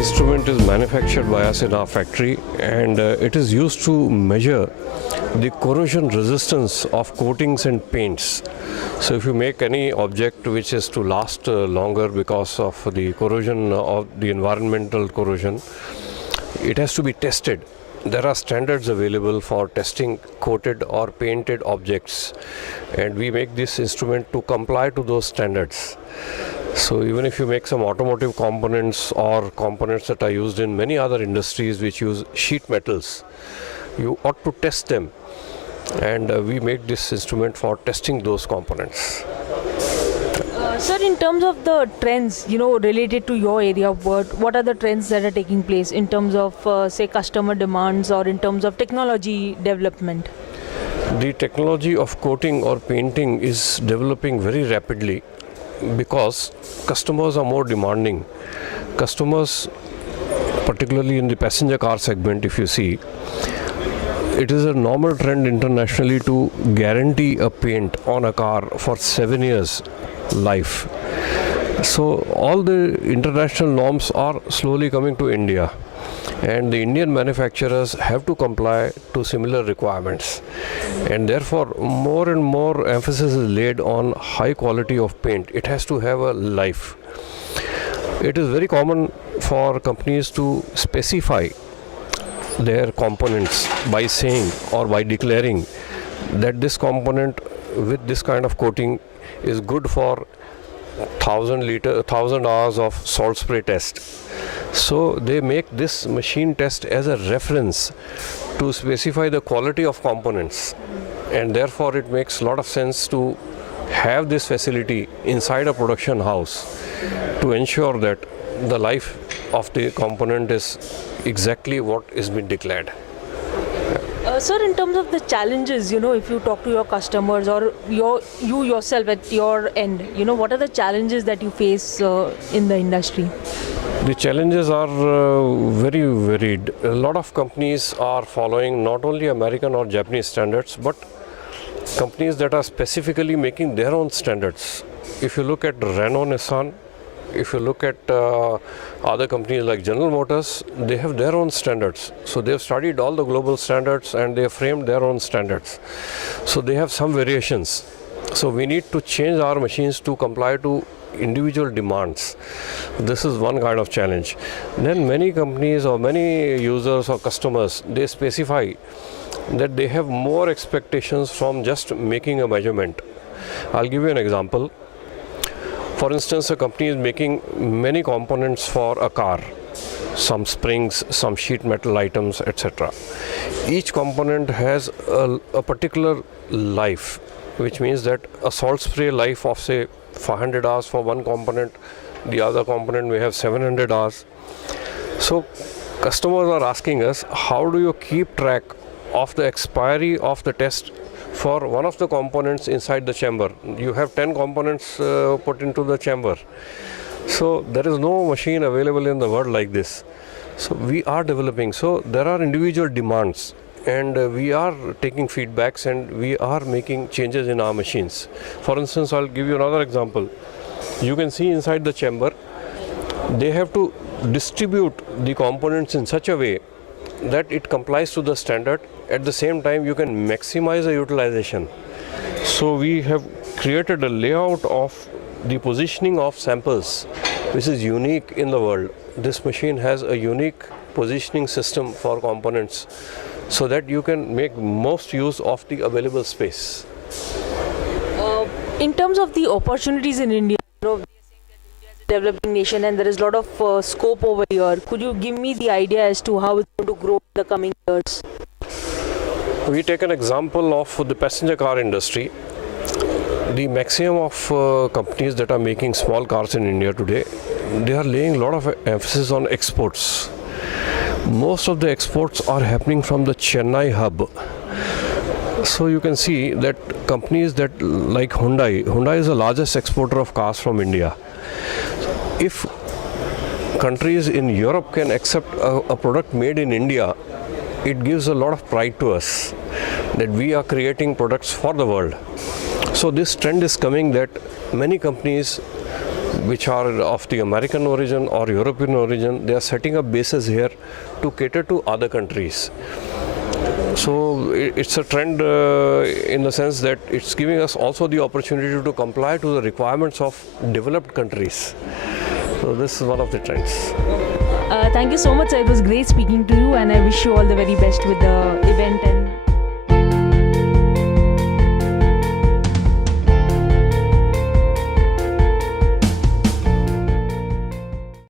instrument is manufactured by us in our factory, and it is used to measure the corrosion resistance of coatings and paints. So if you make any object which is to last longer because of the corrosion of the environmental corrosion, it has to be tested. There are standards available for testing coated or painted objects, and we make this instrument to comply to those standards. So even if you make some automotive components or components that are used in many other industries which use sheet metals, you ought to test them, and we make this instrument for testing those components. Sir, in terms of the trends, related to your area of work, what are the trends that are taking place in terms of, say, customer demands or in terms of technology development? The technology of coating or painting is developing very rapidly because customers are more demanding. Customers, particularly in the passenger car segment, if you see, it is a normal trend internationally to guarantee a paint on a car for 7 years life. So all the international norms are slowly coming to India, and the Indian manufacturers have to comply to similar requirements, and therefore more and more emphasis is laid on high quality of paint. It has to have a life. It is very common for companies to specify their components by saying or by declaring that this component with this kind of coating is good for 1,000 hours of salt spray test. So they make this machine test as a reference to specify the quality of components, and therefore it makes a lot of sense to have this facility inside a production house to ensure that the life of the component is exactly what is been declared. Sir, in terms of the challenges, if you talk to your customers or you yourself at your end, what are the challenges that you face in the industry? The challenges are very varied. A lot of companies are following not only American or Japanese standards, but companies that are specifically making their own standards. If you look at Renault, Nissan, if you look at other companies like General Motors, they have their own standards. So they have studied all the global standards and they have framed their own standards. So they have some variations. So we need to change our machines to comply to individual demands. This is one kind of challenge. Then many companies or many users or customers, they specify that they have more expectations from just making a measurement. I'll give you an example. For instance, a company is making many components for a car, some springs, some sheet metal items, etc. Each component has a particular life, which means that a salt spray life of say 500 hours for one component, the other component may have 700 hours. So customers are asking us, how do you keep track of the expiry of the test for one of the components inside the chamber? You have 10 components put into the chamber. So there is no machine available in the world like this. So we are developing. So there are individual demands, and we are taking feedbacks and we are making changes in our machines. For instance, I'll give you another example. You can see inside the chamber, they have to distribute the components in such a way that it complies to the standard. At the same time, you can maximize the utilization. So we have created a layout of the positioning of samples, which is unique in the world. This machine has a unique positioning system for components so that you can make most use of the available space. In terms of the opportunities in India, they are saying that India is a developing nation and there is a lot of scope over here. Could you give me the idea as to how it's going to grow in the coming years? We take an example of the passenger car industry. The maximum of companies that are making small cars in India today, they are laying a lot of emphasis on exports. Most of the exports are happening from the Chennai hub. So you can see that companies that like Hyundai is the largest exporter of cars from India. If countries in Europe can accept a product made in India, it gives a lot of pride to us that we are creating products for the world. So this trend is coming that many companies, which are of the American origin or European origin, they are setting up bases here to cater to other countries. So it's a trend in the sense that it's giving us also the opportunity to comply to the requirements of developed countries. So this is one of the trends. Thank you so much, sir. It was great speaking to you, and I wish you all the very best with the event. And